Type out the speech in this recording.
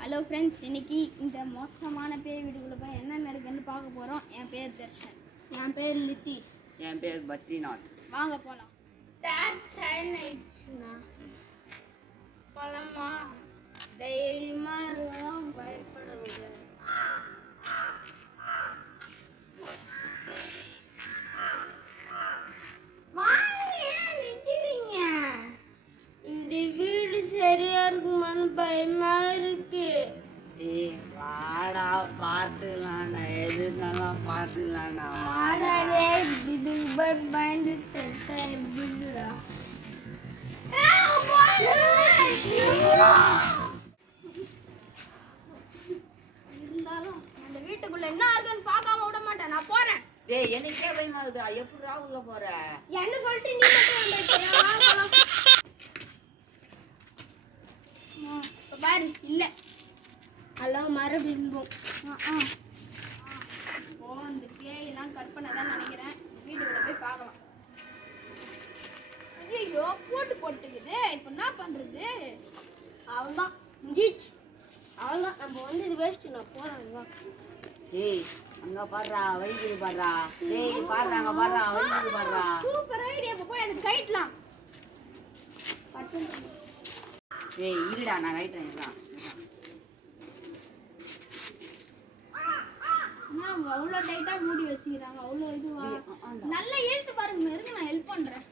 Hello friends, இன்னைக்கு இந்த மோசமான பேய் வீடுக்குள்ள போய் என்ன நடக்குன்னு பார்க்க போகிறோம். என் பேர் தர்ஷன். என் பேர் லித்தீஷ். என் பேர் பத்ரிநாத். வாங்க போகலாம். போகலாமா? தைரியமாக இருக்கலாம், பயப்படக்கூடாது. இந்த வீடு சரியா இருக்குமான்னு பயமா இருக்கு. வாடா பார்த்துலாண்டா, எது இருந்தாலும் பார்த்துலாண்டா. வாடாடே, இதுக்கு போய் பயந்து செத்த எப்படிடா? இருந்தாலும் அந்த வீட்டுக்குள்ள என்ன இருக்குன்னு பார்க்காம விட மாட்டேன். நான் போறேன். டேய், எனக்கே பயமா இருக்குடா. எப்படிடா உள்ள போற? என்ன சொல்லிட்டு நீ மட்டும் பாரு. இல்ல எல்லாம் மரபின்பம். இந்த பேயெல்லாம் கற்பனை தான் நினைக்கிறேன். வீட்டுக்குள்ள போய் பார்க்கலாம். ஐயோ, போட்டுக்குது. இப்ப என்ன பண்றது? அவள்தான் அவள்தான் நம்ம வந்து இது வேஸ்ட். நான் போறேன். டேய், அங்க பாடுறா, வலிக்குது பாடுறா. டேய் பாடுறா, அங்க பாடுறா, வலிக்குது பாடுறா. Super idea. இப்ப போய் அதுக்கு கைட்லாம். டேய் இருடா, நான் ரைட்றேன். அவ்வளோ டைட்டா மூடி வச்சுக்கிறாங்க. அவ்வளோ இதுவா? நல்லா இழுத்து பாருங்க. இருங்க, நான் ஹெல்ப் பண்றேன்.